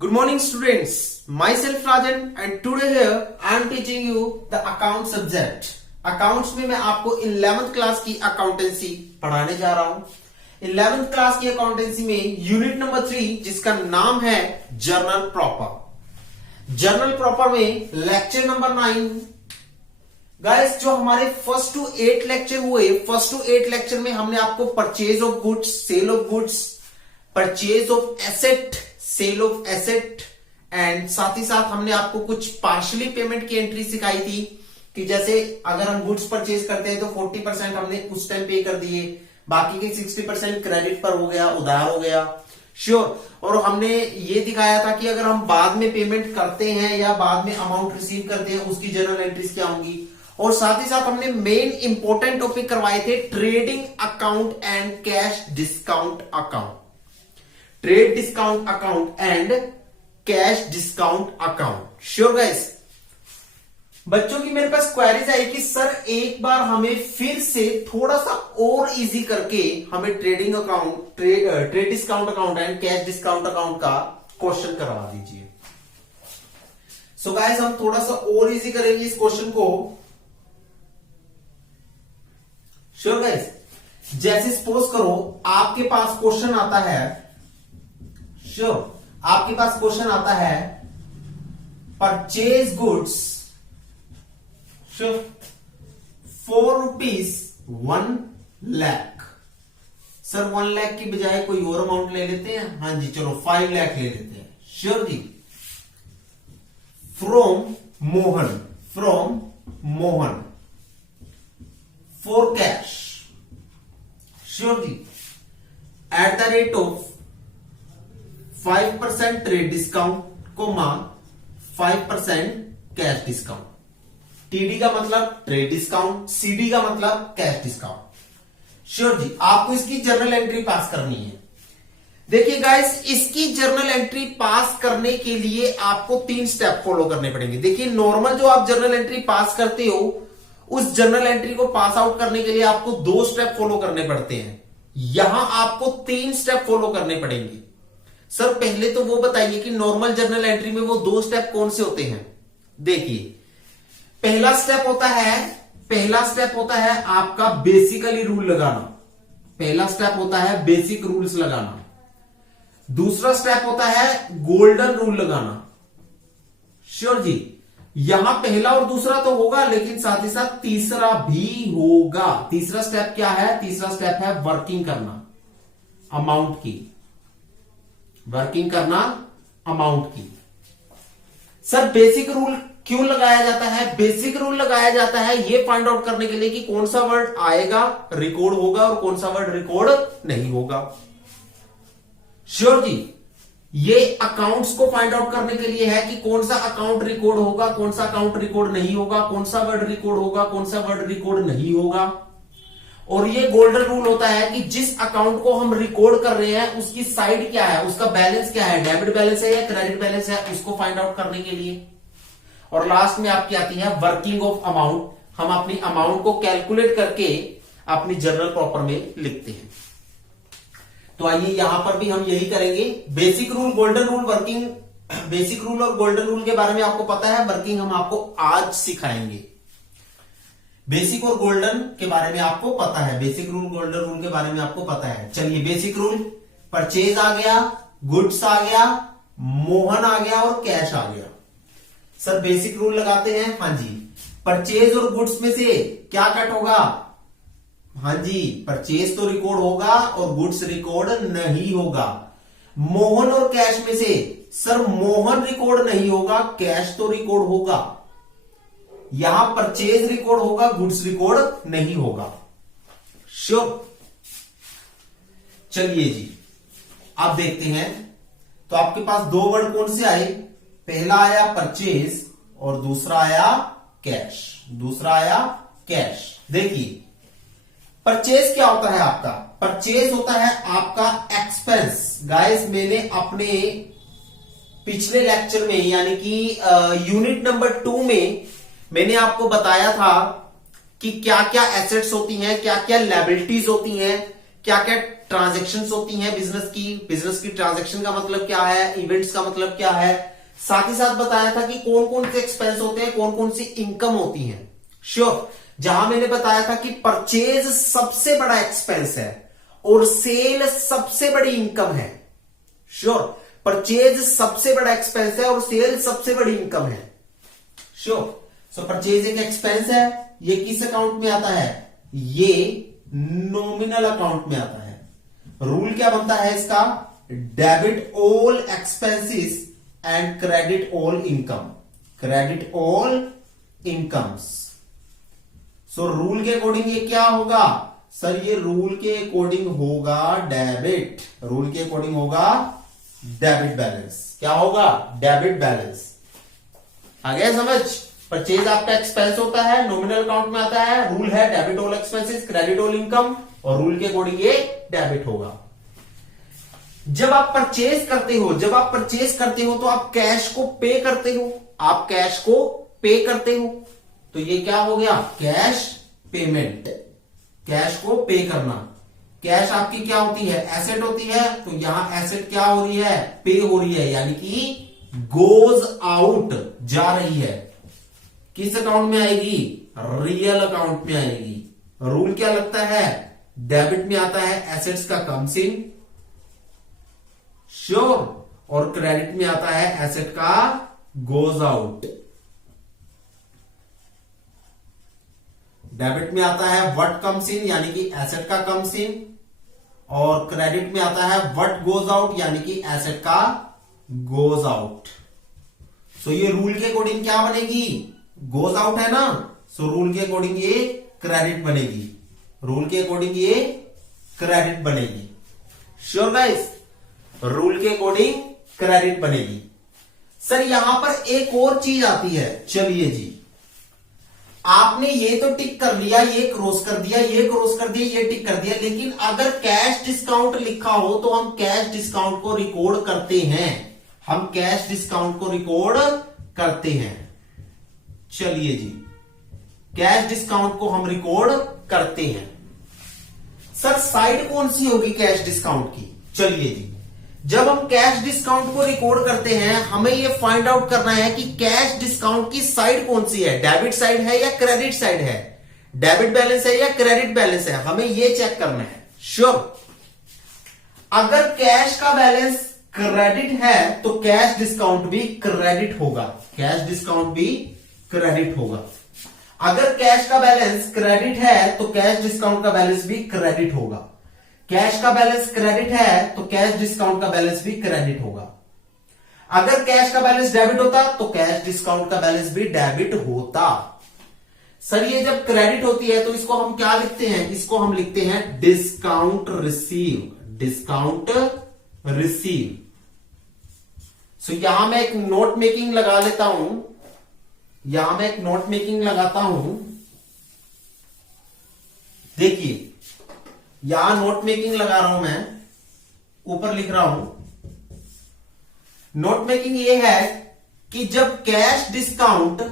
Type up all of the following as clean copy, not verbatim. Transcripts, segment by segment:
Good morning students, myself Rajan and today here I am teaching you the account subject. Accounts में मैं आपको 11th class की accountancy पढ़ाने जा रहा हूं। 11th क्लास की अकाउंटेंसी में यूनिट नंबर 3 जिसका नाम है जर्नल प्रॉपर। जर्नल प्रॉपर में लेक्चर नंबर 9 गाइस, जो हमारे फर्स्ट टू 8 लेक्चर हुए, फर्स्ट टू 8 लेक्चर में हमने आपको purchase of goods, sale of goods, purchase of asset, sale of asset and साथ ही साथ हमने आपको कुछ पार्शली पेमेंट की एंट्री सिखाई थी कि जैसे अगर हम गुड्स परचेज करते हैं तो 40% हमने उस टाइम पे कर दिए, बाकी के 60% क्रेडिट पर हो गया, उधार हो गया। श्योर। और हमने ये दिखाया था कि अगर हम बाद में पेमेंट करते हैं या बाद में अमाउंट रिसीव करते हैं उसकी जर्नल एंट्रीज क्या होंगी। और साथ ही साथ हमने मेन इंपॉर्टेंट टॉपिक करवाए थे trading account and cash discount account, trade discount account and cash discount account. Sure guys. बच्चों की मेरे पास क्वेरीज आई कि सर एक बार हमें फिर से थोड़ा सा और इजी करके हमें trading account, trade discount account and cash discount account का क्वेश्चन करवा दीजिए। सो गाइस, हम थोड़ा सा और इजी करेंगे इस क्वेश्चन को। Sure guys. जैसे सपोज करो आपके पास क्वेश्चन आता है, श्योर, आपके पास क्वेश्चन आता है purchase goods, sure, 4 rupees 1 lakh. Sir 1 lakh की बजाय कोई और अमाउंट ले लेते हैं। हाँ जी, चलो 5 लाख ले लेते हैं। श्योर जी। From Mohan for cash. Sure जी। At the rate of 5% trade discount comma 5% cash discount. TD का मतलब ट्रेड डिस्काउंट, सीडी का मतलब कैश डिस्काउंट। श्योर जी। आपको इसकी जर्नल एंट्री पास करनी है। देखिए गाइस, इसकी जर्नल एंट्री पास करने के लिए आपको 3 स्टेप फॉलो करने पड़ेंगे। देखिए, नॉर्मल जो आप जर्नल एंट्री पास करते हो उस जर्नल एंट्री को पास आउट करने के लिए आपको 2 स्टेप फॉलो करने पड़ते हैं। यहां आपको 3 स्टेप फॉलो करने पड़ेंगे। सर पहले तो वो बताइए कि नॉर्मल जर्नल एंट्री में वो 2 स्टेप कौन से होते हैं। देखिए, पहला स्टेप होता है आपका बेसिकली रूल लगाना। पहला स्टेप होता है बेसिक रूल्स लगाना। दूसरा स्टेप होता है गोल्डन रूल लगाना। श्योर जी। यहां पहला और दूसरा तो होगा, लेकिन साथ ही साथ तीसरा भी होगा। तीसरा स्टेप क्या है? तीसरा स्टेप है वर्किंग करना अमाउंट की, वर्किंग करना अमाउंट की। सर बेसिक रूल क्यों लगाया जाता है? बेसिक रूल लगाया जाता है ये फाइंड आउट करने के लिए कि कौन सा वर्ड आएगा, रिकॉर्ड होगा, और कौन सा वर्ड रिकॉर्ड नहीं होगा। श्योर जी। ये अकाउंट्स को फाइंड आउट करने के लिए है कि कौन सा अकाउंट रिकॉर्ड होगा, कौन सा अकाउंट रिकॉर्ड नहीं होगा, कौन सा वर्ड रिकॉर्ड होगा, कौन सा वर्ड रिकॉर्ड नहीं होगा। और ये गोल्डन रूल होता है कि जिस अकाउंट को हम रिकॉर्ड कर रहे हैं उसकी साइड क्या है, उसका बैलेंस क्या है, डेबिट बैलेंस है या क्रेडिट बैलेंस है, उसको फाइंड आउट करने के लिए। और लास्ट में आपकी आती है वर्किंग ऑफ अमाउंट। हम अपनी अमाउंट को कैलकुलेट करके अपनी जर्नल प्रॉपर में लिखते हैं। तो आइए यहां पर भी हम यही करेंगे। Basic rule, golden rule, working. Basic rule और गोल्डन रूल के बारे में आपको पता है, वर्किंग हम आपको आज सिखाएंगे। बेसिक और गोल्डन के बारे में आपको पता है, बेसिक रूल गोल्डन रूल के बारे में आपको पता है। चलिए, बेसिक रूल, परचेज आ गया, गुड्स आ गया, मोहन आ गया और कैश आ गया। सर बेसिक रूल लगाते हैं। हाँ जी। परचेज और गुड्स में से क्या कट होगा? हाँ जी, परचेज तो रिकॉर्ड होगा और गुड्स रिकॉर्ड नहीं होगा। मोहन और कैश में से सर मोहन रिकॉर्ड नहीं होगा, कैश तो रिकॉर्ड होगा। यहां परचेज रिकॉर्ड होगा, गुड्स रिकॉर्ड नहीं होगा। श्योर। चलिए जी, अब देखते हैं। तो आपके पास 2 वर्ड कौन से आए? पहला आया परचेज और दूसरा आया कैश। देखिए, परचेज क्या होता है आपका? परचेज होता है आपका एक्सपेंस। गाइस, मैंने अपने पिछले लेक्चर में यानी कि यूनिट नंबर 2 में मैंने आपको बताया था कि क्या क्या एसेट्स होती हैं, क्या क्या लायबिलिटीज होती हैं, क्या क्या ट्रांजैक्शंस होती हैं बिजनेस की ट्रांजैक्शन का मतलब क्या है, इवेंट्स का मतलब क्या है, साथ ही साथ बताया था कि कौन कौन से एक्सपेंस होते हैं, कौन कौन सी इनकम होती हैं। श्योर, जहां मैंने बताया था कि परचेज सबसे बड़ा एक्सपेंस है और सेल सबसे बड़ी इनकम है। श्योर, परचेज सबसे बड़ा एक्सपेंस है और सेल सबसे बड़ी इनकम है। श्योर, सो परचेज एक एक्सपेंस है, ये किस अकाउंट में आता है, ये नॉमिनल अकाउंट में आता है। रूल क्या बनता है इसका, debit all expenses and credit all income, credit all incomes. So rule के अकॉर्डिंग ये क्या होगा सर, ये रूल के अकॉर्डिंग होगा डेबिट, रूल के अकॉर्डिंग होगा डेबिट बैलेंस। क्या होगा, डेबिट बैलेंस। आ गया समझ, परचेज आपका एक्सपेंस होता है, नॉमिनल अकाउंट में आता है, रूल है debit all expenses credit all income, और रूल के अकॉर्डिंग ये डेबिट होगा। जब आप परचेज करते हो तो आप कैश को पे करते हो, आप कैश को पे करते हो, तो ये क्या हो गया, कैश पेमेंट, कैश को पे करना। कैश आपकी क्या होती है, एसेट होती है, तो यहां एसेट क्या हो रही है, पे हो रही है, यानी कि गोज आउट, जा रही है। किस अकाउंट में आएगी, रियल अकाउंट में आएगी। रूल क्या लगता है, डेबिट में आता है एसेट्स का कम्स इन, श्योर, और क्रेडिट में आता है एसेट का गोज आउट। डेबिट में आता है व्हाट कम्स इन, यानी कि एसेट का कम्स इन, और क्रेडिट में आता है व्हाट गोज आउट, यानी कि एसेट का गोज आउट। सो ये रूल के अकॉर्डिंग क्या बनेगी, गोज आउट है ना, सो रूल के अकॉर्डिंग ये क्रेडिट बनेगी, रूल के अकॉर्डिंग ये क्रेडिट बनेगी। श्योर गाइस, रूल के अकॉर्डिंग क्रेडिट बनेगी। सर यहां पर एक और चीज आती है, चलिए जी, आपने ये तो टिक कर लिया, ये क्रॉस कर दिया, ये क्रॉस कर दिया, ये टिक कर दिया, लेकिन अगर कैश डिस्काउंट लिखा हो तो हम कैश डिस्काउंट को रिकॉर्ड करते हैं, हम कैश डिस्काउंट को रिकॉर्ड करते हैं। चलिए जी, कैश डिस्काउंट को हम रिकॉर्ड करते हैं। सर साइड कौन सी होगी कैश डिस्काउंट की, चलिए जी, जब हम कैश डिस्काउंट को रिकॉर्ड करते हैं हमें यह फाइंड आउट करना है कि कैश डिस्काउंट की साइड कौन सी है, डेबिट साइड है या क्रेडिट साइड है, डेबिट बैलेंस है या क्रेडिट बैलेंस है, हमें यह चेक करना है। श्योर, अगर कैश का बैलेंस क्रेडिट है तो कैश डिस्काउंट भी क्रेडिट होगा, कैश डिस्काउंट भी क्रेडिट होगा। अगर कैश का बैलेंस क्रेडिट है तो कैश डिस्काउंट का बैलेंस भी क्रेडिट होगा, कैश का बैलेंस क्रेडिट है तो कैश डिस्काउंट का बैलेंस भी क्रेडिट होगा। अगर कैश का बैलेंस डेबिट होता तो कैश डिस्काउंट का बैलेंस भी डेबिट होता। सर ये जब क्रेडिट होती है तो इसको हम क्या लिखते हैं, इसको हम लिखते हैं डिस्काउंट रिसीव, डिस्काउंट रिसीव। सो यहां मैं एक नोट मेकिंग लगा लेता हूं, यहां मैं एक नोट मेकिंग लगाता हूं, देखिए यहां नोट मेकिंग लगा रहा हूं मैं, ऊपर लिख रहा हूं, नोट मेकिंग ये है कि जब कैश डिस्काउंट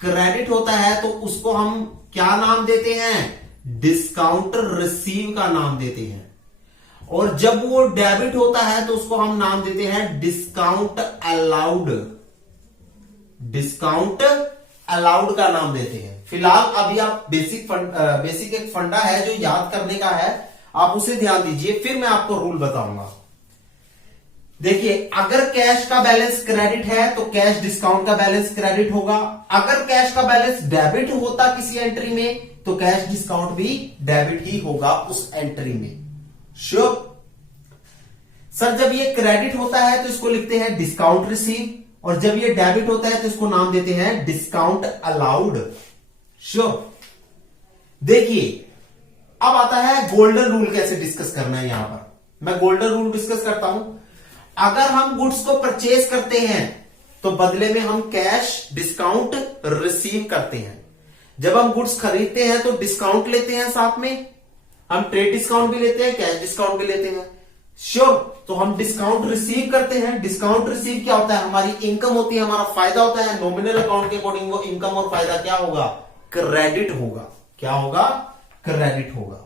क्रेडिट होता है तो उसको हम क्या नाम देते हैं, डिस्काउंट रिसीव का नाम देते हैं, और जब वो डेबिट होता है तो उसको हम नाम देते हैं डिस्काउंट अलाउड, डिस्काउंट अलाउड का नाम देते हैं। फिलहाल अभी आप बेसिक एक फंडा है जो याद करने का है, आप उसे ध्यान दीजिए, फिर मैं आपको रूल बताऊंगा। देखिए, अगर कैश का बैलेंस क्रेडिट है तो कैश डिस्काउंट का बैलेंस क्रेडिट होगा, अगर कैश का बैलेंस डेबिट होता किसी एंट्री में तो कैश डिस्काउंट भी डेबिट ही होगा उस एंट्री में। श्योर। सर जब ये क्रेडिट होता है तो इसको लिखते हैं डिस्काउंट रिसीव, और जब ये डेबिट होता है तो इसको नाम देते हैं डिस्काउंट अलाउड। श्योर। देखिए अब आता है गोल्डन रूल कैसे डिस्कस करना है। यहां पर मैं गोल्डन रूल डिस्कस करता हूं। अगर हम गुड्स को परचेज करते हैं तो बदले में हम कैश डिस्काउंट रिसीव करते हैं। जब हम गुड्स खरीदते हैं तो डिस्काउंट लेते हैं, साथ में हम ट्रेड डिस्काउंट भी लेते हैं, कैश डिस्काउंट भी लेते हैं। श्योर। तो हम डिस्काउंट रिसीव करते हैं। डिस्काउंट रिसीव क्या होता है, हमारी इनकम होती है, हमारा फायदा होता है। नॉमिनल अकाउंट के अकॉर्डिंग वो इनकम और फायदा क्या होगा, क्रेडिट होगा। क्या होगा, क्रेडिट होगा।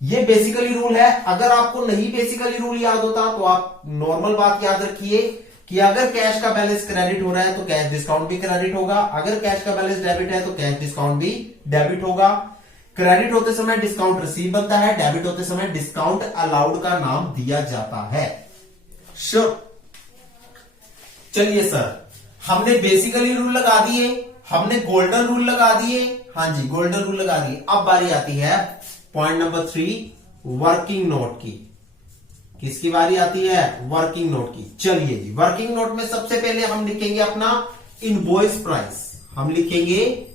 ये बेसिकली रूल है। अगर आपको नहीं बेसिकली रूल याद होता तो आप नॉर्मल बात याद रखिए कि अगर कैश का बैलेंस क्रेडिट हो रहा है तो कैश डिस्काउंट भी क्रेडिट होगा, अगर कैश का बैलेंस डेबिट है तो कैश डिस्काउंट भी डेबिट होगा। क्रेडिट होते समय डिस्काउंट रिसीव बनता है, डेबिट होते समय डिस्काउंट अलाउड का नाम दिया जाता है। श्योर। चलिए सर, हमने बेसिकली रूल लगा दिए, हमने गोल्डन रूल लगा दिए। हाँ जी, गोल्डन रूल लगा दिए। अब बारी आती है पॉइंट नंबर 3, वर्किंग नोट की। किसकी बारी आती है? वर्किंग नोट की। चलिए जी, वर्किंग नोट में सबसे पहले हम लिखेंगे अपना इनवॉइस प्राइस। हम लिखेंगे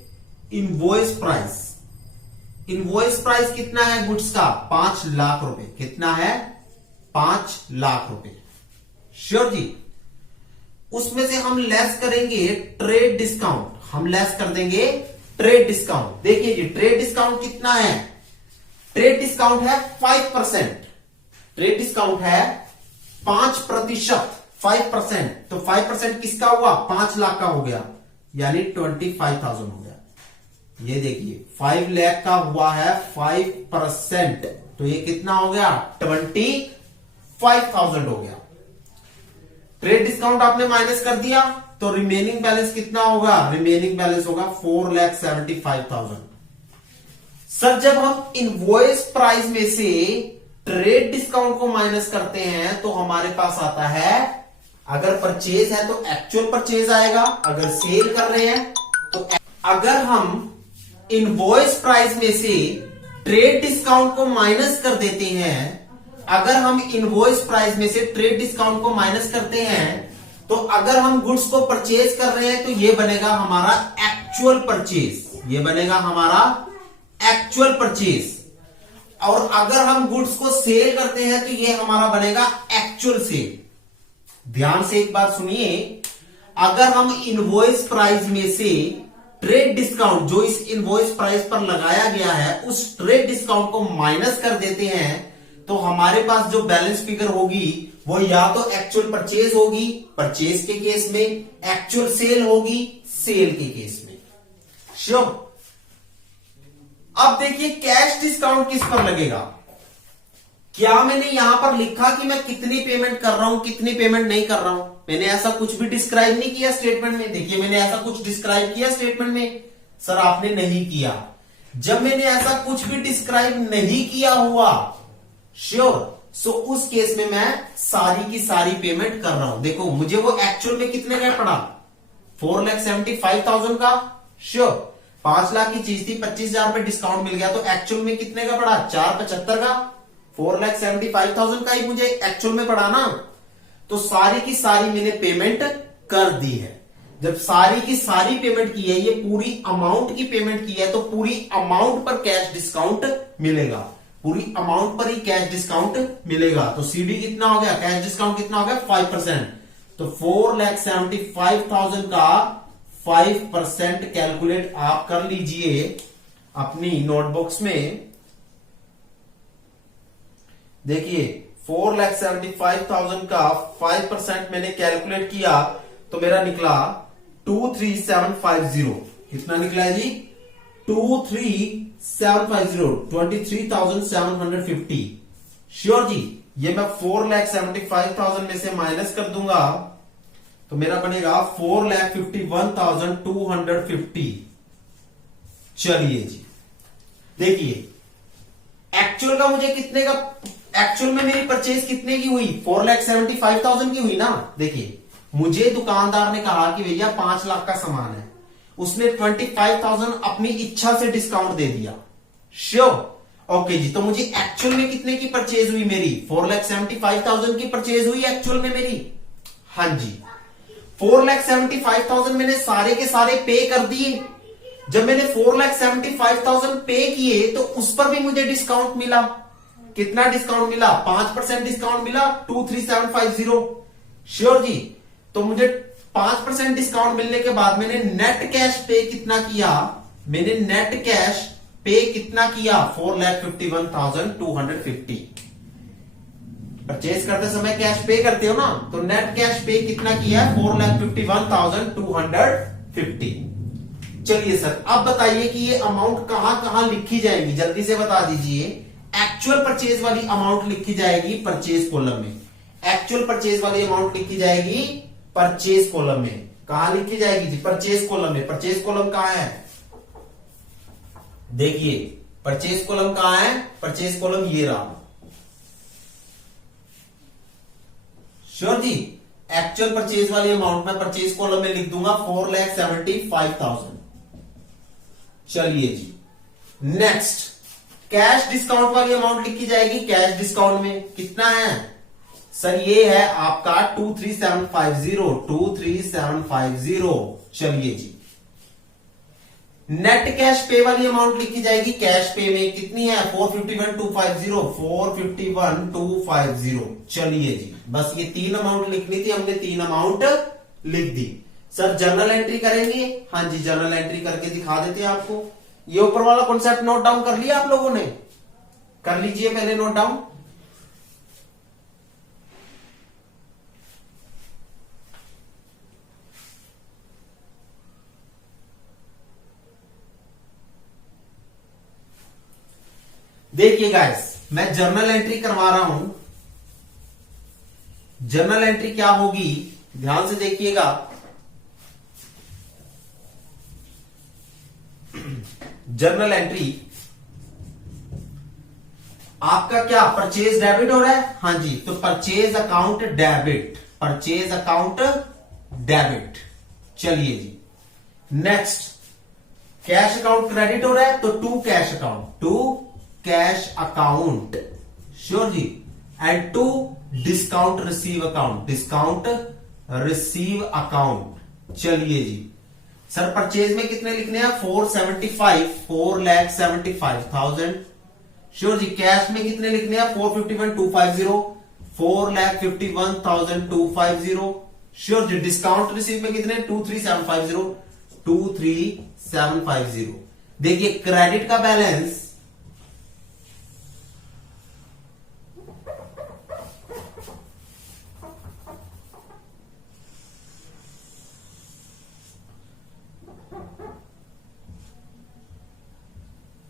इनवॉइस प्राइस। इनवॉइस प्राइस कितना है गुड्स का? 5 लाख रुपए। कितना है? 5 लाख रुपए। श्योर जी। उसमें से हम लेस करेंगे ट्रेड डिस्काउंट। हम लेस कर देंगे ट्रेड डिस्काउंट। देखिए जी, ट्रेड डिस्काउंट कितना है? ट्रेड डिस्काउंट है 5%। ट्रेड डिस्काउंट है 5%, 5%। तो 5% किसका हुआ? 5 लाख का हो गया, यानी 25,000 हो गया। ये देखिए 5 लाख का हुआ है 5%, तो ये कितना हो गया? 25,000 हो गया। ट्रेड डिस्काउंट आपने माइनस कर दिया तो रिमेनिंग बैलेंस कितना होगा? रिमेनिंग बैलेंस होगा 4,75,000। सर, जब हम इनवॉइस प्राइस में से ट्रेड डिस्काउंट को माइनस करते हैं तो हमारे पास आता है, अगर परचेज है तो एक्चुअल परचेज आएगा, अगर सेल कर रहे हैं तो अगर हम इनवॉइस प्राइस में से ट्रेड डिस्काउंट को माइनस कर देते हैं, अगर हम इनवॉइस प्राइस में से ट्रेड डिस्काउंट को माइनस करते हैं तो अगर हम गुड्स को परचेज कर रहे हैं तो ये बनेगा हमारा एक्चुअल परचेज। ये बनेगा हमारा एक्चुअल परचेज। और अगर हम गुड्स को सेल करते हैं तो ये हमारा बनेगा एक्चुअल सेल। ध्यान से एक बात सुनिए, अगर हम इनवॉइस प्राइस में से ट्रेड डिस्काउंट जो इस इनवॉइस प्राइस पर लगाया गया है उस ट्रेड डिस्काउंट को माइनस कर देते हैं तो हमारे पास जो बैलेंस फिगर होगी वो या तो एक्चुअल परचेज होगी, परचेज के केस में, एक्चुअल सेल होगी, सेल के केस में। श्योर। अब देखिए कैश डिस्काउंट किस पर लगेगा। क्या मैंने यहां पर लिखा कि मैं कितनी पेमेंट कर रहा हूं, कितनी पेमेंट नहीं कर रहा हूं? मैंने ऐसा कुछ भी डिस्क्राइब नहीं किया स्टेटमेंट में। देखिए, मैंने ऐसा कुछ डिस्क्राइब किया स्टेटमेंट में? सर, आपने नहीं किया। जब मैंने ऐसा कुछ भी डिस्क्राइब नहीं किया हुआ, श्योर, सो उस केस में मैं सारी की सारी पेमेंट कर रहा हूं। देखो, मुझे वो एक्चुअल में कितने का पड़ा? 4,75,000 का। श्योर। 5 लाख की चीज थी, 25,000 रुपए डिस्काउंट मिल गया तो एक्चुअल में कितने का पड़ा? 4,75,000 का। 4,75,000 का ही मुझे एक्चुअल में पड़ा ना। तो सारी की सारी मैंने पेमेंट कर दी है। जब सारी की सारी पेमेंट की है, ये पूरी अमाउंट की पेमेंट की है, तो पूरी अमाउंट पर कैश डिस्काउंट मिलेगा। पूरी अमाउंट पर ही कैश डिस्काउंट मिलेगा। तो सीडी कितना हो गया? कैश डिस्काउंट कितना हो गया? 5%। तो 4,75,000 का 5% कैलकुलेट आप कर लीजिए अपनी नोटबुक्स में। देखिए, 4,75,000 का 5% मैंने कैलकुलेट किया तो मेरा निकला 23,750। कितना निकला है जी? 23,750, 23,750। श्योर जी। ये मैं 4,75,000 में से माइनस कर दूंगा तो मेरा बनेगा 4,51,250। चलिए जी, देखिए एक्चुअल का मुझे कितने का, एक्चुअल में मेरी परचेज कितने की हुई? 4,75,000 की हुई ना। देखिए, मुझे दुकानदार ने कहा कि भैया 5 लाख का सामान है, उसने 25,000 अपनी इच्छा से डिस्काउंट दे दिया। श्योर। ओके जी, तो मुझे एक्चुअल में कितने की परचेज हुई? मेरी 4,75,000 की परचेज हुई एक्चुअल में मेरी। हाँ जी, 4,75,000 मैंने सारे के सारे पे कर दिए। जब मैंने 4,75,000 पे किए तो उस पर भी मुझे डिस्काउंट मिला। कितना डिस्काउंट मिला? 5% डिस्काउंट मिला, 23,750। श्योर जी। तो मुझे 5% डिस्काउंट मिलने के बाद मैंने नेट कैश पे कितना किया? मैंने नेट कैश पे कितना किया? 4,51,250। परचेज करते समय कैश पे करते हो ना, तो नेट कैश पे कितना किया? 4,51,250। चलिए सर, अब बताइए कि ये अमाउंट कहां कहां लिखी जाएगी, जल्दी से बता दीजिए। एक्चुअल परचेज वाली अमाउंट लिखी जाएगी परचेज कॉलम में। एक्चुअल परचेज वाली अमाउंट लिखी जाएगी परचेज कॉलम में। कहां लिखी जाएगी जी? परचेज कॉलम में। परचेज कॉलम कहां है? देखिए परचेज कॉलम कहां है? परचेज कॉलम ये रहा। श्योर जी, एक्चुअल परचेज वाली अमाउंट में परचेज कॉलम में लिख दूंगा 4,75,000। चलिए जी, नेक्स्ट कैश डिस्काउंट वाली अमाउंट लिखी जाएगी। कैश डिस्काउंट में कितना है सर? ये है आपका 23,750। 23,750। चलिए जी, नेट कैश पे वाली अमाउंट लिखी जाएगी। कैश पे में कितनी है? 451,250। 451,250। चलिए जी, बस ये 3 अमाउंट लिखनी थी, हमने 3 अमाउंट लिख दी। सर जर्नल एंट्री करेंगे? हाँ जी, जर्नल एंट्री करके दिखा देते हैं आपको। ये ऊपर वाला कॉन्सेप्ट नोट डाउन कर लिया आप लोगों ने? कर लीजिए पहले नोट डाउन। देखिए गाइस, मैं जर्नल एंट्री करवा रहा हूं। जर्नल एंट्री क्या होगी, ध्यान से देखिएगा। जर्नल एंट्री आपका क्या परचेज डेबिट हो रहा है? हाँ जी, तो purchase account debit. Purchase account debit. चलिए जी, नेक्स्ट कैश अकाउंट क्रेडिट हो रहा है, तो to cash account. To cash account. Sure जी, and to discount receive account. Discount receive account. चलिए जी, सर परचेज में कितने लिखने हैं? 475। 4,75,000। श्योर जी, कैश में कितने लिखने हैं? 451,250। 4,51,250। श्योर जी, डिस्काउंट रिसीव में कितने? 23,750। 23,750। देखिए क्रेडिट का बैलेंस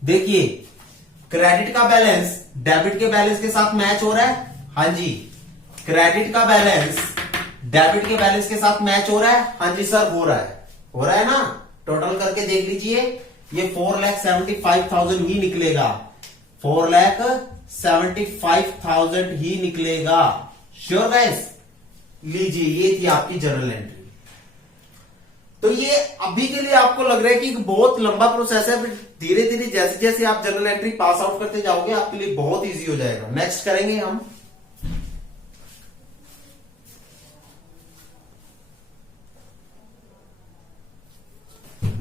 देखिए, क्रेडिट का बैलेंस डेबिट के बैलेंस के साथ मैच हो रहा है। हाँ जी, क्रेडिट का बैलेंस डेबिट के बैलेंस के साथ मैच हो रहा है। हाँ जी सर, हो रहा है। हो रहा है ना? टोटल करके देख लीजिए, ये 4,75,000 ही निकलेगा। 4,75,000 ही निकलेगा। Sure guys? लीजिए, ये थी आपकी जर्नल एंट्री। तो ये अभी के लिए आपको लग रहा है कि बहुत लंबा प्रोसेस है, फिर धीरे धीरे जैसे जैसे आप जर्नल एंट्री पास आउट करते जाओगे आपके लिए बहुत इजी हो जाएगा। नेक्स्ट करेंगे हम।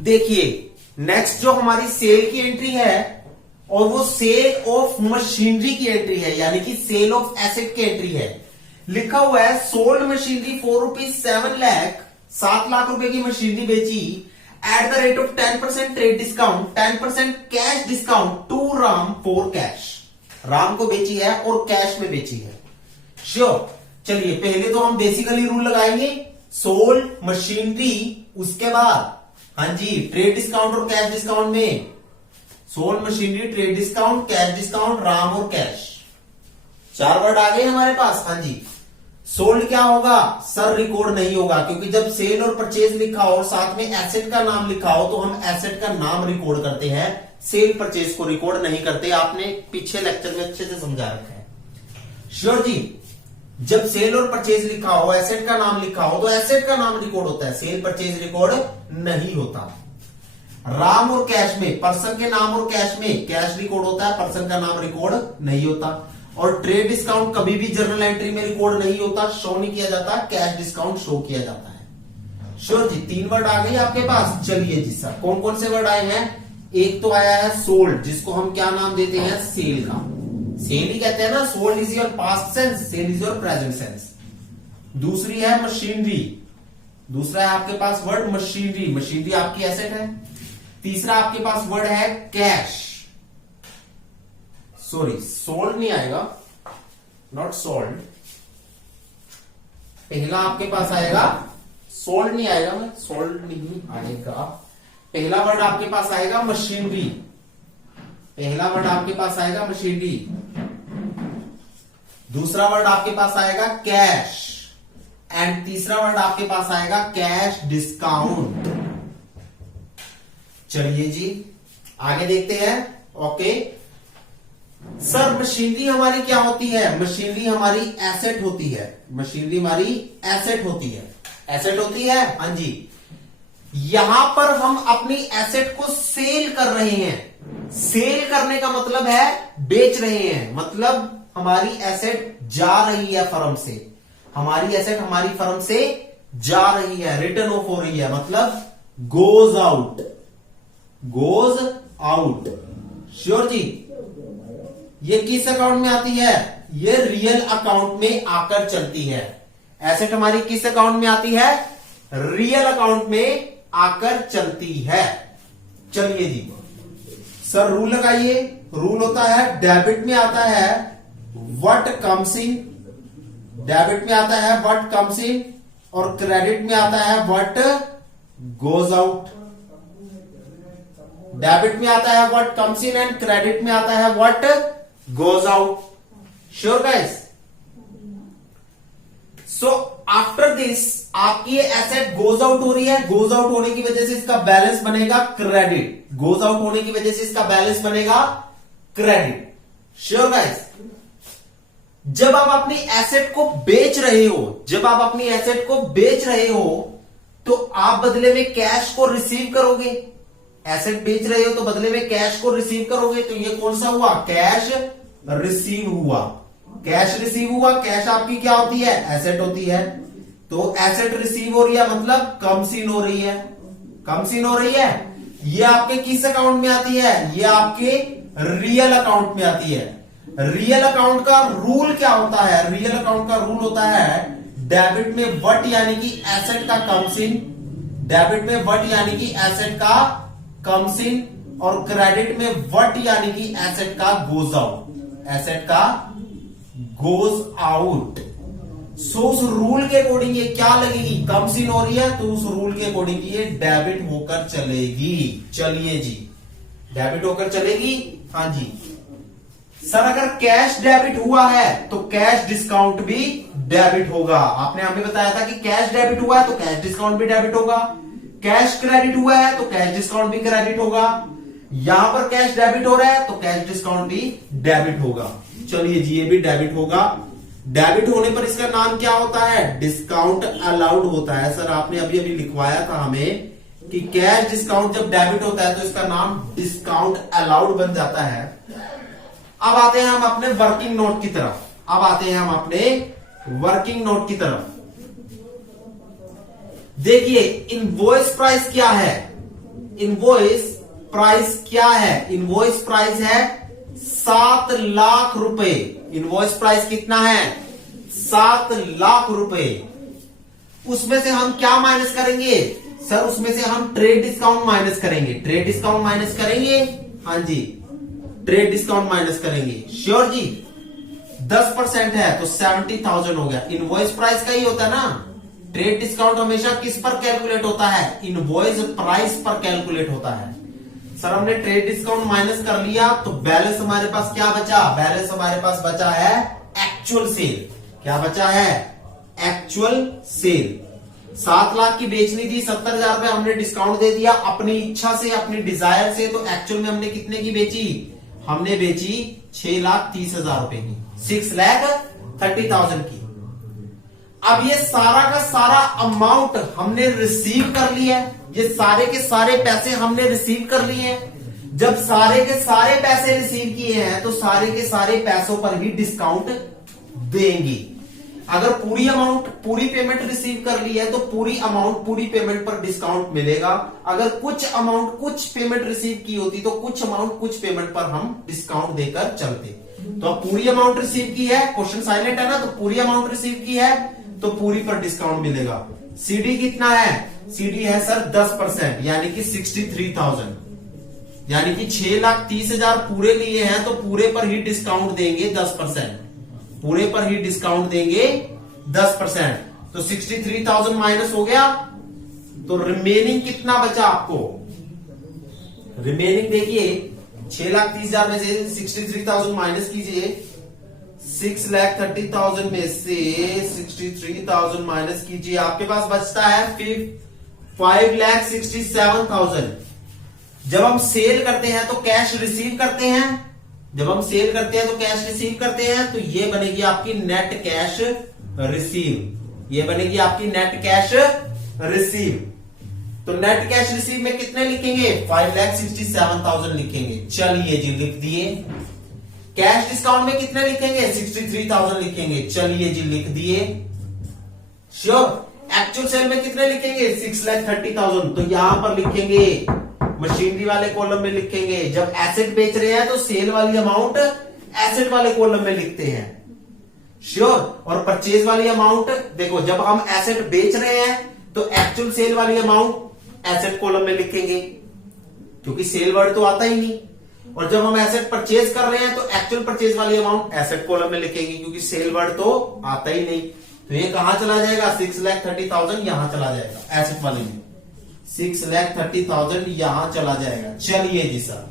देखिए नेक्स्ट जो हमारी सेल की एंट्री है, और वो सेल ऑफ मशीनरी की एंट्री है, यानी कि सेल ऑफ एसेट की एंट्री है। लिखा हुआ है सोल्ड मशीनरी ₹4 लाख, 7 लाख रुपए की मशीनरी बेची at the rate of 10% trade discount, 10% cash discount to Ram for cash. Ram को बेची है और कैश में बेची है। श्योर। चलिए पहले तो हम बेसिकली रूल लगाएंगे, सोल्ड मशीनरी, उसके बाद हाँ जी ट्रेड डिस्काउंट और कैश डिस्काउंट में sold machinery, trade discount, cash discount, Ram और कैश। 4 वर्ड आ गए हमारे पास। हाँ जी, सोल्ड क्या होगा सर? रिकॉर्ड नहीं होगा, क्योंकि जब सेल और परचेज लिखा हो और साथ में एसेट का नाम लिखा हो तो हम एसेट का नाम रिकॉर्ड करते हैं, सेल परचेज को रिकॉर्ड नहीं करते। आपने पीछे लेक्चर में अच्छे से समझा रखा है। श्योर जी, जब सेल और परचेज लिखा हो, एसेट का नाम लिखा हो तो एसेट का नाम रिकॉर्ड होता है, सेल परचेज रिकॉर्ड नहीं होता। राम और कैश में, पर्सन के नाम और कैश में कैश रिकॉर्ड होता है, पर्सन का नाम रिकॉर्ड नहीं होता। और ट्रेड डिस्काउंट कभी भी जर्नल एंट्री में रिकॉर्ड नहीं होता, शो नहीं किया जाता। कैश डिस्काउंट शो किया जाता है। श्योर जी, 3 वर्ड आ गए आपके पास। चलिए जी सर, कौन कौन से वर्ड आए हैं? एक तो आया है सोल्ड, जिसको हम क्या नाम देते हैं? सेल का। सेल ही कहते हैं ना, sold is your past sense, sale is your present sense. दूसरी है मशीनरी, दूसरा है आपके पास वर्ड मशीनरी, मशीनरी आपकी एसेट है। तीसरा आपके पास वर्ड है कैश, सॉरी सोल्ड नहीं आएगा, नॉट सोल्ड। पहला आपके पास आएगा सोल्ड नहीं आएगा, सोल्ड नहीं आएगा। पहला वर्ड आपके पास आएगा मशीनरी, पहला वर्ड आपके पास आएगा मशीनरी, दूसरा वर्ड आपके पास आएगा कैश, एंड तीसरा वर्ड आपके पास आएगा कैश डिस्काउंट। चलिए जी आगे देखते हैं। ओके सर, मशीनरी हमारी क्या होती है? मशीनरी हमारी एसेट होती है, मशीनरी हमारी एसेट होती है, एसेट होती है। हाँ जी, यहां पर हम अपनी एसेट को सेल कर रहे हैं। सेल करने का मतलब है बेच रहे हैं, मतलब हमारी एसेट जा रही है फर्म से, हमारी एसेट हमारी फर्म से जा रही है, रिटर्न ऑफ हो रही है, मतलब goes out, goes out. Sure जी, ये किस अकाउंट में आती है? ये रियल अकाउंट में आकर चलती है। एसेट हमारी किस अकाउंट में आती है? रियल अकाउंट में आकर चलती है। चलिए जी सर, रूल लगाइए। रूल होता है डेबिट में आता है व्हाट कम्स इन, डेबिट में आता है व्हाट कम्स इन, और क्रेडिट में आता है व्हाट गोज आउट। डेबिट में आता है what comes in and credit में आता है what goes out. Sure guys? So after this आपकी ये एसेट गोज आउट हो रही है, गोज आउट होने की वजह से इसका बैलेंस बनेगा क्रेडिट, गोज आउट होने की वजह से इसका बैलेंस बनेगा क्रेडिट। Sure guys? जब आप अपनी एसेट को बेच रहे हो, जब आप अपनी एसेट को बेच रहे हो तो आप बदले में कैश को रिसीव करोगे। एसेट बेच रहे हो तो बदले में कैश को रिसीव करोगे, तो ये कौन सा हुआ? कैश रिसीव हुआ, कैश रिसीव हुआ। कैश आपकी क्या होती है? एसेट होती है। तो एसेट रिसीव हो रही है मतलब कम्स इन हो रही है, कम्स इन हो रही है। ये आपके किस अकाउंट में आती है? ये आपके रियल अकाउंट में आती है। रियल अकाउंट का रूल क्या होता है? रियल अकाउंट का रूल होता है डेबिट में व्हाट यानी कि एसेट का कम्स इन, डेबिट में व्हाट यानी कि एसेट का कम्स इन, और क्रेडिट में व्हाट यानी कि एसेट का गोज आउट, एसेट का गोज आउट। सो उस रूल के अकॉर्डिंग ये क्या लगेगी? कम्स इन हो रही है तो उस रूल के अकॉर्डिंग ये डेबिट होकर चलेगी। चलिए जी, डेबिट होकर चलेगी। हाँ जी सर, अगर कैश डेबिट हुआ है तो कैश डिस्काउंट भी डेबिट होगा। आपने हमें बताया था कि कैश डेबिट हुआ है तो कैश डिस्काउंट भी डेबिट होगा, कैश क्रेडिट हुआ है तो कैश डिस्काउंट भी क्रेडिट होगा। यहां पर कैश डेबिट हो रहा है तो कैश डिस्काउंट भी डेबिट होगा। चलिए जी, ये भी डेबिट होगा। डेबिट होने पर इसका नाम क्या होता है? डिस्काउंट अलाउड होता है। सर आपने अभी अभी लिखवाया था हमें कि कैश डिस्काउंट जब डेबिट होता है तो इसका नाम डिस्काउंट अलाउड बन जाता है। अब आते हैं हम अपने वर्किंग नोट की तरफ, अब आते हैं हम अपने वर्किंग नोट की तरफ। देखिए इनवॉइस प्राइस क्या है? इनवॉइस प्राइस क्या है? इनवॉइस प्राइस है 7 लाख रुपए। इनवॉइस प्राइस कितना है? 7 लाख रुपए। उसमें से हम क्या माइनस करेंगे? सर उसमें से हम ट्रेड डिस्काउंट माइनस करेंगे, ट्रेड डिस्काउंट माइनस करेंगे। हाँ जी, ट्रेड डिस्काउंट माइनस करेंगे। श्योर जी? 10% है तो 70,000 हो गया। इनवॉइस प्राइस का ही होता है ना। ट्रेड डिस्काउंट हमेशा किस पर कैलकुलेट होता है? इनवॉइस प्राइस पर कैलकुलेट होता है। सर हमने ट्रेड डिस्काउंट माइनस कर लिया तो बैलेंस हमारे पास क्या बचा? बैलेंस हमारे पास बचा है एक्चुअल सेल। क्या बचा है? Actual sale. 7 लाख की बेचनी थी, 70,000 रुपए हमने डिस्काउंट दे दिया अपनी इच्छा से, अपनी डिजायर से। तो एक्चुअल में हमने कितने की बेची? हमने बेची 6,30,000 रुपए की, 6,30,000 की। अब ये सारा का सारा अमाउंट हमने रिसीव कर लिया है, ये सारे के सारे पैसे हमने रिसीव कर लिए हैं। जब सारे के सारे पैसे रिसीव किए हैं तो सारे के सारे पैसों पर ही डिस्काउंट देंगे। अगर पूरी अमाउंट, पूरी पेमेंट रिसीव कर ली है तो पूरी अमाउंट, पूरी पेमेंट पर डिस्काउंट मिलेगा। अगर कुछ अमाउंट, कुछ पेमेंट रिसीव की होती तो कुछ अमाउंट, कुछ पेमेंट पर हम डिस्काउंट देकर चलते। तो अब पूरी अमाउंट रिसीव की है, क्वेश्चन साइलेंट है ना, तो पूरी अमाउंट रिसीव की है तो पूरी पर डिस्काउंट मिलेगा। सीडी कितना है? सीडी है सर 10%, यानी कि 63,000, यानी कि 6,30,000 पूरे लिए हैं तो पूरे पर ही डिस्काउंट देंगे 10%, पूरे पर ही डिस्काउंट देंगे 10%। तो 63,000 माइनस हो गया तो रिमेनिंग कितना बचा आपको? रिमेनिंग देखिए 6,30,000 में से 63,000 माइनस कीजिए, 6,30,000 में से 63,000 माइनस कीजिए, आपके पास बचता है 5,67,000। जब हम सेल करते हैं तो कैश रिसीव करते हैं, जब हम सेल करते हैं तो कैश रिसीव करते हैं, तो ये बनेगी आपकी नेट कैश रिसीव, ये बनेगी आपकी नेट कैश रिसीव। तो नेट कैश रिसीव में कितने लिखेंगे? 5,67,000 लिखेंगे। चलिए जी लिख दिए। कैश डिस्काउंट में कितने लिखेंगे? 63,000 लिखेंगे। चलिए जी लिख दिए। श्योर। एक्चुअल सेल में कितने लिखेंगे? 6,30,000। तो यहां पर लिखेंगे, मशीनरी वाले कॉलम में लिखेंगे। जब एसेट बेच रहे हैं तो सेल वाली अमाउंट एसेट वाले कॉलम में लिखते हैं। श्योर। और परचेज वाली अमाउंट, देखो जब हम एसेट बेच रहे हैं तो एक्चुअल सेल वाली अमाउंट एसेट कॉलम में लिखेंगे, क्योंकि सेल वर्ड तो आता ही नहीं। और जब हम एसेट परचेज कर रहे हैं तो एक्चुअल परचेज वाली अमाउंट एसेट कॉलम में लिखेंगे, क्योंकि सेल वर्ड तो आता ही नहीं। तो ये कहां चला जाएगा? 6,30,000 यहां चला जाएगा एसेट वाले में, 6,30,000 यहां चला जाएगा। चलिए जी सर,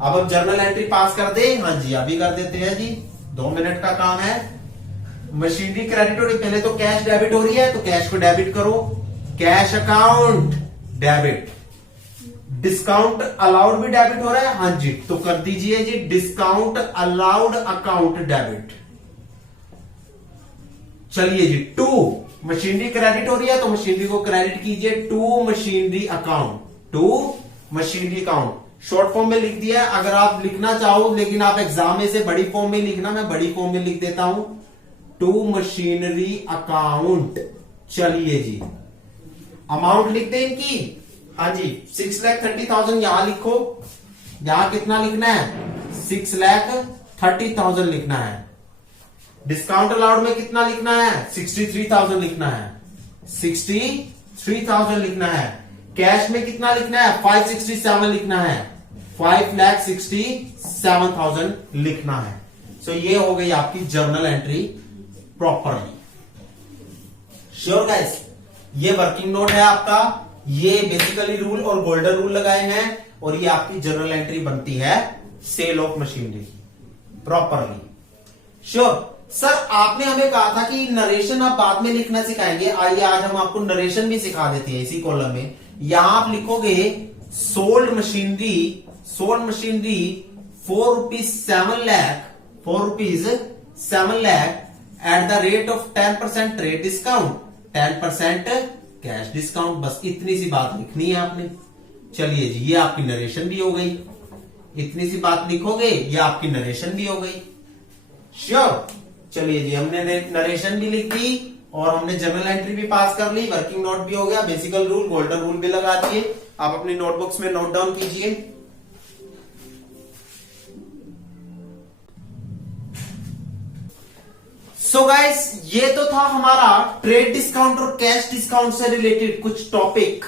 अब हम जर्नल एंट्री पास कर दे। हाँ जी अभी कर देते हैं जी, 2 मिनट का काम है। मशीनरी क्रेडिट हो रही, पहले तो कैश डेबिट हो रही है तो कैश को डेबिट करो, cash account debit. Discount allowed भी डेबिट हो रहा है, हाँ जी तो कर दीजिए जी डिस्काउंट अलाउड अकाउंट डेबिट। चलिए जी, टू मशीनरी क्रेडिट हो रही है तो मशीनरी को क्रेडिट कीजिए, to machinery account, to machinery account. Short form में लिख दिया। अगर आप लिखना चाहो, लेकिन आप एग्जाम में से बड़ी फॉर्म में लिखना, मैं बड़ी फॉर्म में लिख देता हूं, टू मशीनरी अकाउंट। चलिए जी, अमाउंट लिख दे इनकी। हाँ जी 6,30,000 यहां लिखो। यहां कितना लिखना है? 6,30,000 लिखना है। डिस्काउंट अलाउड में कितना लिखना है? 63,000 लिखना है, 63,000 लिखना है। कैश में कितना लिखना है? 567 लिखना है, 5,67,000 लिखना है। सो ये हो गई आपकी journal entry properly. Sure guys, ये वर्किंग नोट है आपका, ये बेसिकली रूल और गोल्डन रूल लगाए हैं, और ये आपकी जर्नल एंट्री बनती है sale of machinery properly. Sure. Sir आपने हमें कहा था कि नरेशन आप बाद में लिखना सिखाएंगे, आइए आज हम आपको नरेशन भी सिखा देते हैं इसी कॉलम में। यहां आप लिखोगे sold machinery 4 rupees 7 lakh, 4 rupees 7 lakh eight the rate of 10% trade discount, 10% cash discount. बस इतनी सी बात लिखनी है आपने। चलिए जी, ये आपकी नरेशन भी हो गई। इतनी सी बात लिखोगे, ये आपकी नरेशन भी हो गई। श्योर। चलिए जी, हमने नरेशन भी लिख दी और हमने जर्नल एंट्री भी पास कर ली, वर्किंग नोट भी हो गया, बेसिकल रूल गोल्डन रूल भी लगा दिए। आप अपनी नोटबुक्स में नोट डाउन कीजिए। सो गाइस, ये तो था हमारा ट्रेड डिस्काउंट और कैश डिस्काउंट से रिलेटेड कुछ टॉपिक,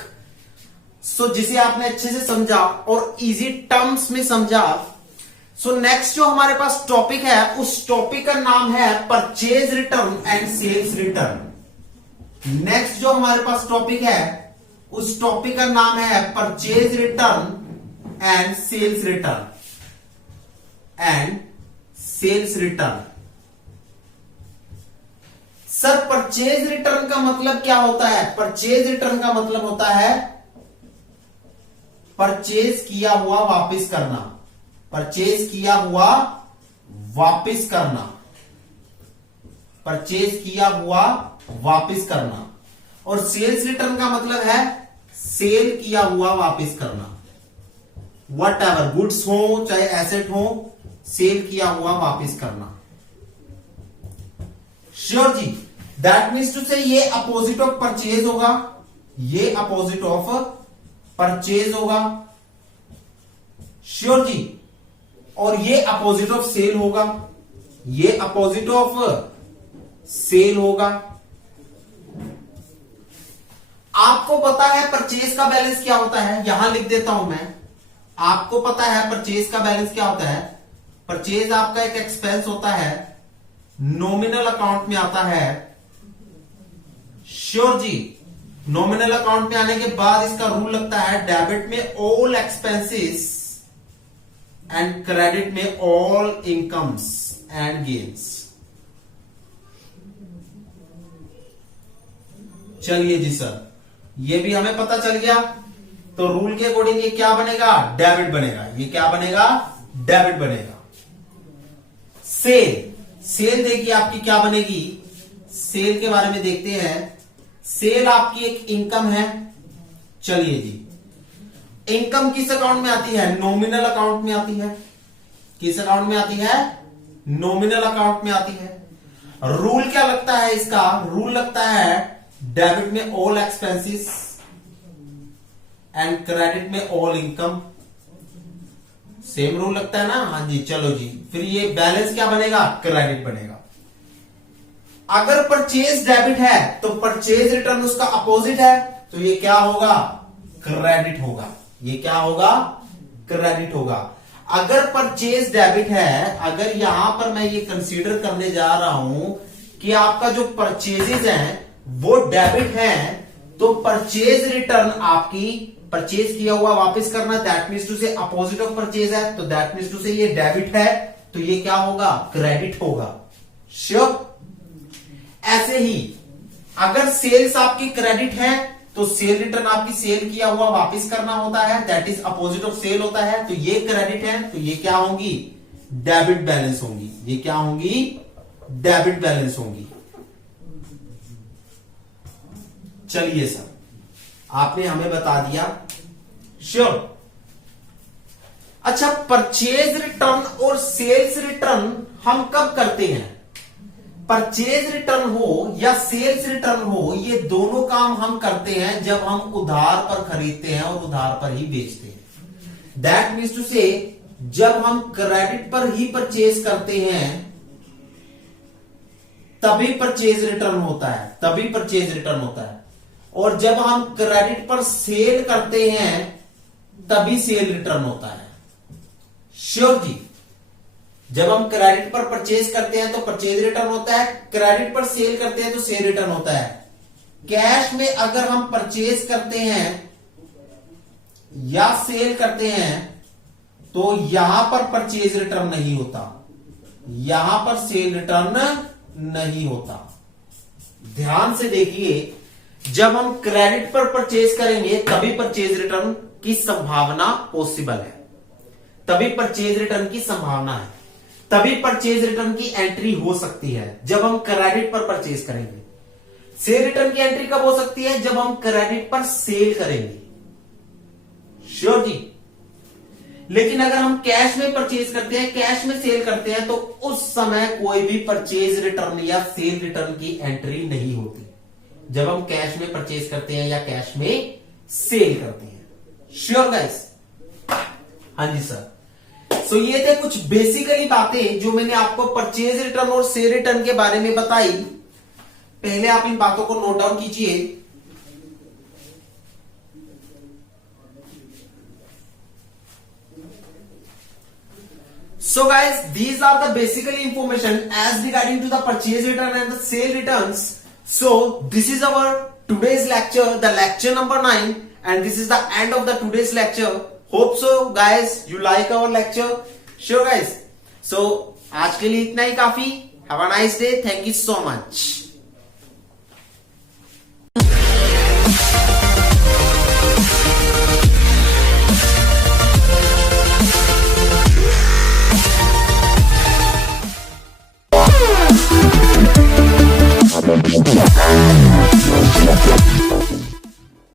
जिसे आपने अच्छे से समझा और इजी टर्म्स में समझा। नेक्स्ट जो हमारे पास टॉपिक है, उस टॉपिक का नाम है purchase return and sales return. Next जो हमारे पास टॉपिक है, उस टॉपिक का नाम है purchase return and sales return, sir purchase return का मतलब क्या होता है? परचेज रिटर्न का मतलब होता है परचेज किया हुआ वापस करना, परचेज किया हुआ वापस करना, परचेज किया हुआ वापस करना। और सेल्स रिटर्न का मतलब है सेल किया हुआ वापस करना। वट एवर गुड्स हो चाहे एसेट हो, सेल किया हुआ वापस करना। श्योर जी, दैट मीन्स टू से ये अपोजिट ऑफ परचेज होगा, ये अपोजिट ऑफ परचेज होगा। श्योर जी। और ये अपोजिट ऑफ सेल होगा, ये अपोजिट ऑफ सेल होगा। आपको पता है परचेज का बैलेंस क्या होता है? यहां लिख देता हूं मैं। आपको पता है परचेज का बैलेंस क्या होता है? परचेज आपका एक एक्सपेंस होता है, नॉमिनल अकाउंट में आता है। श्योर जी। नॉमिनल अकाउंट में आने के बाद इसका रूल लगता है डेबिट में ऑल एक्सपेंसेस एंड क्रेडिट में ऑल इनकम्स एंड गेन्स। चलिए जी सर, ये भी हमें पता चल गया। तो रूल के अकॉर्डिंग ये क्या बनेगा? डेबिट बनेगा। ये क्या बनेगा? डेबिट बनेगा। सेल, सेल देखिए आपकी क्या बनेगी। सेल के बारे में देखते हैं। सेल आपकी एक इनकम है। चलिए जी, इनकम किस अकाउंट में आती है? नॉमिनल अकाउंट में आती है। किस अकाउंट में आती है? नॉमिनल अकाउंट में आती है। रूल क्या लगता है इसका? रूल लगता है डेबिट में ऑल एक्सपेंसेस एंड क्रेडिट में ऑल इनकम। सेम रूल लगता है ना? हाँ जी। चलो जी, फिर ये बैलेंस क्या बनेगा? क्रेडिट बनेगा। अगर परचेज डेबिट है तो परचेज रिटर्न उसका अपोजिट है, तो ये क्या होगा? क्रेडिट होगा। ये क्या होगा? क्रेडिट होगा। अगर परचेज डेबिट है, अगर यहां पर मैं ये कंसीडर करने जा रहा हूं कि आपका जो परचेजेज हैं वो डेबिट है, तो परचेज रिटर्न आपकी परचेज किया हुआ वापस करना, दैट मीन्स टू से अपोजिट ऑफ परचेज है, तो दैट मीन्स टू से ये डेबिट है, तो ये क्या होगा? क्रेडिट होगा। श्योर। ऐसे ही अगर सेल्स आपकी क्रेडिट है तो सेल रिटर्न आपकी सेल किया हुआ वापस करना होता है, that is opposite of sale होता है, तो ये क्रेडिट है, तो ये क्या होंगी? डेबिट बैलेंस होंगी। ये क्या होंगी? डेबिट बैलेंस होंगी। चलिए सर, आपने हमें बता दिया। श्योर। अच्छा, परचेज रिटर्न और सेल्स रिटर्न हम कब करते हैं? परचेज रिटर्न हो या सेल्स रिटर्न हो, ये दोनों काम हम करते हैं जब हम उधार पर खरीदते हैं और उधार पर ही बेचते हैं। दैट मीन्स टू से जब हम क्रेडिट पर ही परचेज करते हैं तभी परचेज रिटर्न होता है, तभी परचेज रिटर्न होता है। और जब हम क्रेडिट पर सेल करते हैं तभी सेल रिटर्न होता है। श्योर जी। जब हम क्रेडिट पर परचेज करते हैं तो परचेज रिटर्न होता है, क्रेडिट पर सेल करते हैं तो सेल रिटर्न होता है। कैश में अगर हम परचेज करते हैं या सेल करते हैं तो यहां पर परचेज रिटर्न नहीं होता, यहां पर सेल रिटर्न नहीं होता। ध्यान से देखिए, जब हम क्रेडिट पर परचेज करेंगे तभी परचेज रिटर्न की संभावना पॉसिबल है, तभी परचेज रिटर्न की संभावना है, तभी परचेज रिटर्न की एंट्री हो सकती है जब हम क्रेडिट पर परचेज करेंगे। सेल रिटर्न की एंट्री कब हो सकती है? जब हम क्रेडिट पर सेल करेंगे। श्योर जी। लेकिन अगर हम कैश में परचेज करते हैं, कैश में सेल करते हैं, तो उस समय कोई भी परचेज रिटर्न या सेल रिटर्न की एंट्री नहीं होती, जब हम कैश में परचेज करते हैं या कैश में सेल करते हैं। Sure guys? हाँ जी सर। सो ये थे कुछ बेसिकली बातें जो मैंने आपको परचेज रिटर्न और सेल रिटर्न के बारे में बताई। पहले आप इन बातों को नोट डाउन कीजिए। So guys, these are the basically information as regarding to the purchase return and the sale returns. So this is our today's lecture, the lecture number 9, and this is the end of the today's lecture. Hope so guys you like our lecture. Sure guys. So आज के लिए इतना ही काफी. Have a nice day. Thank you so much. I'm